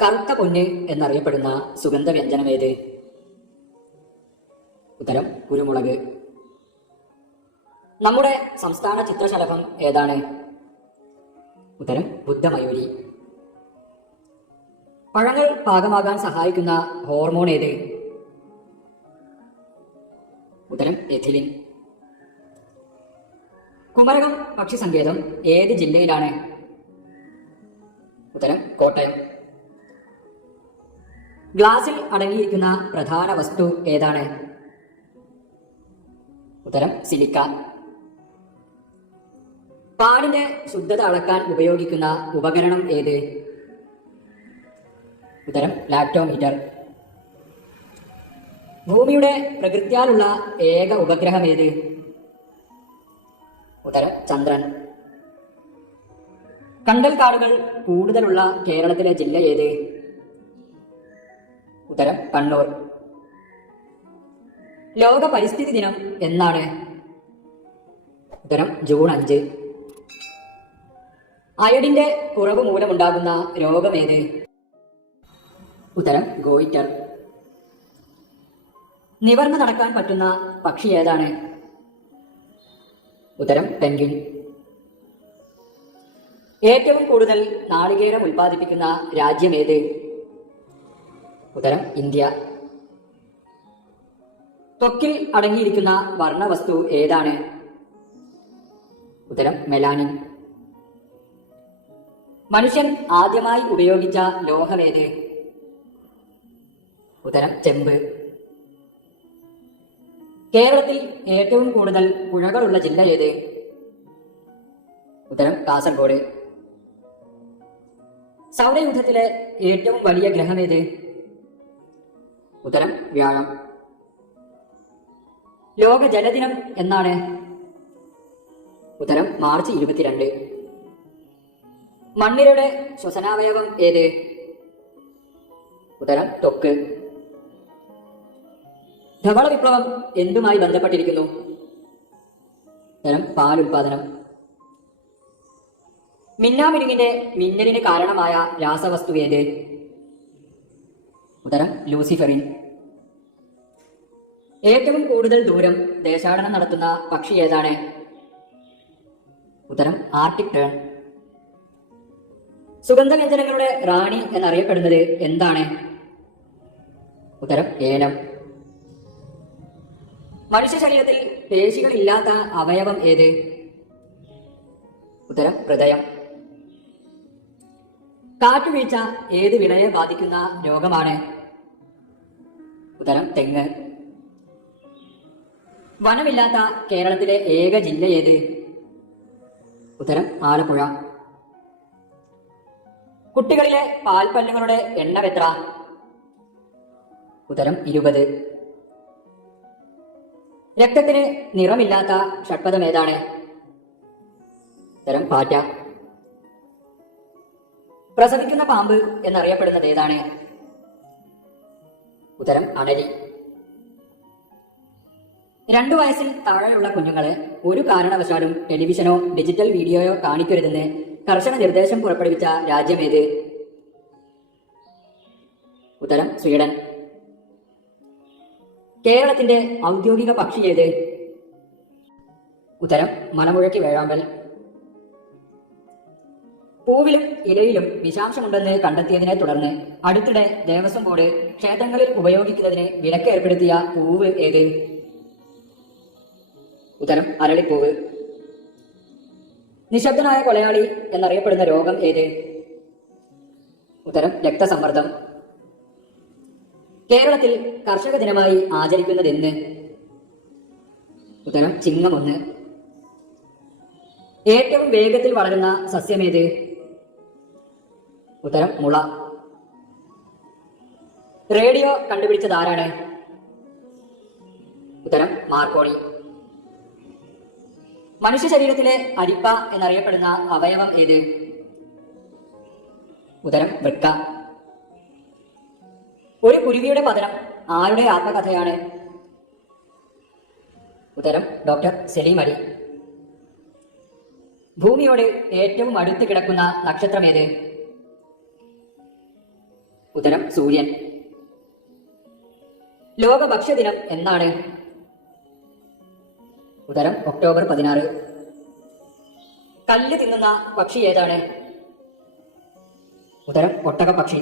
കറുത്ത പൊന്ന് എന്നറിയപ്പെടുന്ന സുഗന്ധവ്യഞ്ജനമേത്? ഉത്തരം കുരുമുളക്. നമ്മുടെ സംസ്ഥാന ചിത്രശലഭം ഏതാണ്? ഉത്തരം ബുദ്ധമയൂരി. പഴങ്ങൾ പാകമാകാൻ സഹായിക്കുന്ന ഹോർമോൺ ഏത്? ഉത്തരം എഥിലിൻ. കുമരകം പക്ഷി സങ്കേതം ഏത് ജില്ലയിലാണ്? ഉത്തരം കോട്ടയം. ഗ്ലാസിൽ അടങ്ങിയിരിക്കുന്ന പ്രധാന വസ്തു ഏതാണ്? ഉത്തരം സിലിക്ക. പാലിന്റെ ശുദ്ധത അളക്കാൻ ഉപയോഗിക്കുന്ന ഉപകരണം ഏത്? ഉത്തരം ലാക്ടോമീറ്റർ. ഭൂമിയുടെ പ്രകൃത്യാലുള്ള ഏക ഉപഗ്രഹം ഏത്? ഉത്തരം ചന്ദ്രൻ. കണ്ടൽക്കാടുകൾ കൂടുതലുള്ള കേരളത്തിലെ ജില്ല ഏത്? ഉത്തരം കണ്ണൂർ. ലോക പരിസ്ഥിതി ദിനം എന്നാണ്? ഉത്തരം ജൂൺ 5. അയഡിന്റെ കുറവ് മൂലമുണ്ടാകുന്ന രോഗമേത്? ഉത്തരം ഗോയിറ്റർ. നിവർന്ന് നടക്കാൻ പറ്റുന്ന പക്ഷി ഏതാണ്? ഉത്തരം പെൻഗ്വിൻ. ഏറ്റവും കൂടുതൽ നാളികേരം ഉൽപ്പാദിപ്പിക്കുന്ന രാജ്യമേത്? ഉത്തരം ഇന്ത്യ. ത്വക്കിൽ അടങ്ങിയിരിക്കുന്ന വർണ്ണവസ്തു ഏതാണ്? ഉത്തരം മെലാനിൻ. മനുഷ്യൻ ആദ്യമായി ഉപയോഗിച്ച ലോഹമേത്? ഉത്തരം ചെമ്പ്. കേരളത്തിൽ ഏറ്റവും കൂടുതൽ പുഴകളുള്ള ജില്ല ഏത്? ഉത്തരം കാസർഗോഡ്. സൗരയൂഥത്തിലെ ഏറ്റവും വലിയ ഗ്രഹമേത്? ഉത്തരം വ്യാഴം. ലോക ജലദിനം എന്നാണ്? ഉത്തരം മാർച്ച് 22. മണ്ണിരയുടെ ശ്വസനാവയവം ഏത്? ഉത്തരം ത്വക്ക്. ധവള വിപ്ലവം എന്തുമായി ബന്ധപ്പെട്ടിരിക്കുന്നു? ഉത്തരം പാലുൽപാദനം. മിന്നാമിനുങ്ങിന്റെ മിന്നലിന് കാരണമായ രാസവസ്തു ഏത്? ഉത്തരം ലൂസിഫെറിൻ. ഏറ്റവും കൂടുതൽ ദൂരം ദേശാടനം നടത്തുന്ന പക്ഷി ഏതാണ്? ഉത്തരം ആർട്ടിക് ടേൺ. സുഗന്ധവ്യഞ്ജനങ്ങളുടെ റാണി എന്നറിയപ്പെടുന്നത് എന്താണ്? ഉത്തരം ഏലം. മനുഷ്യ ശരീരത്തിൽ പേശികളില്ലാത്ത അവയവം ഏത്? ഉത്തരം ഹൃദയം. കാറ്റുവീഴ്ച ഏത് വിളയെ ബാധിക്കുന്ന രോഗമാണ്? ഉത്തരം തെങ്ങ്. വനമില്ലാത്ത കേരളത്തിലെ ഏക ജില്ല ഏത്? ഉത്തരം ആലപ്പുഴ. കുട്ടികളിലെ പാൽപ്പല്ലുകളുടെ എണ്ണം എത്ര? ഉത്തരം 20. രക്തത്തിന് നിറമില്ലാത്ത ഷഡ്പദം ഏതാണ്? ഉത്തരം പാറ്റ. പ്രസവിക്കുന്ന പാമ്പ് എന്നറിയപ്പെടുന്നത് ഏതാണ്? ഉത്തരം അണലി. 2 വയസ്സിൽ താഴെയുള്ള കുഞ്ഞുങ്ങളെ ഒരു കാരണവശാലും ടെലിവിഷനോ ഡിജിറ്റൽ വീഡിയോയോ കാണിക്കരുതെന്ന് കർശന നിർദ്ദേശം പുറപ്പെടുവിച്ച രാജ്യമേത്? ഉത്തരം സ്വീഡൻ. കേരളത്തിന്റെ ഔദ്യോഗിക പക്ഷി ഏത്? ഉത്തരം മലമുഴക്കി വേഴാമ്പൽ. പൂവിലും ഇലയിലും വിഷാംശമുണ്ടെന്ന് കണ്ടെത്തിയതിനെ തുടർന്ന് അടുത്തിടെ ദേവസ്വം ബോർഡ് ക്ഷേത്രങ്ങളിൽ ഉപയോഗിക്കുന്നതിന് വിലക്ക് ഏർപ്പെടുത്തിയ പൂവ് ഏത്? ഉത്തരം അരളിപ്പൂവ്. നിശബ്ദനായ കൊലയാളി എന്നറിയപ്പെടുന്ന രോഗം ഏത്? ഉത്തരം രക്തസമ്മർദ്ദം. കേരളത്തിൽ കർഷക ദിനമായി ആചരിക്കുന്നത് എന്ന്? ഉത്തരം ചിങ്ങം 1. ഏറ്റവും വേഗത്തിൽ വളരുന്ന സസ്യമേത്? ഉത്തരം മുള. റേഡിയോ കണ്ടുപിടിച്ചതാരാണ്? ഉത്തരം മാർക്കോണി. മനുഷ്യ ശരീരത്തിലെ അരിപ്പ എന്നറിയപ്പെടുന്ന അവയവം ഏത്? ഉത്തരം വൃക്ക. ഒരു കുരുവിയുടെ പതനം ആരുടെ ആത്മകഥയാണ്? ഉത്തരം ഡോക്ടർ സലീം അലി. ഭൂമിയോട് ഏറ്റവും അടുത്ത് കിടക്കുന്ന നക്ഷത്രമേത്? ഉത്തരം സൂര്യൻ. ലോക ഭക്ഷ്യദിനം എന്നാണ്? ഉത്തരം ഒക്ടോബർ 16. കല്ല് തിന്നുന്ന പക്ഷി ഏതാണ്? ഉത്തരം ഒട്ടക പക്ഷി.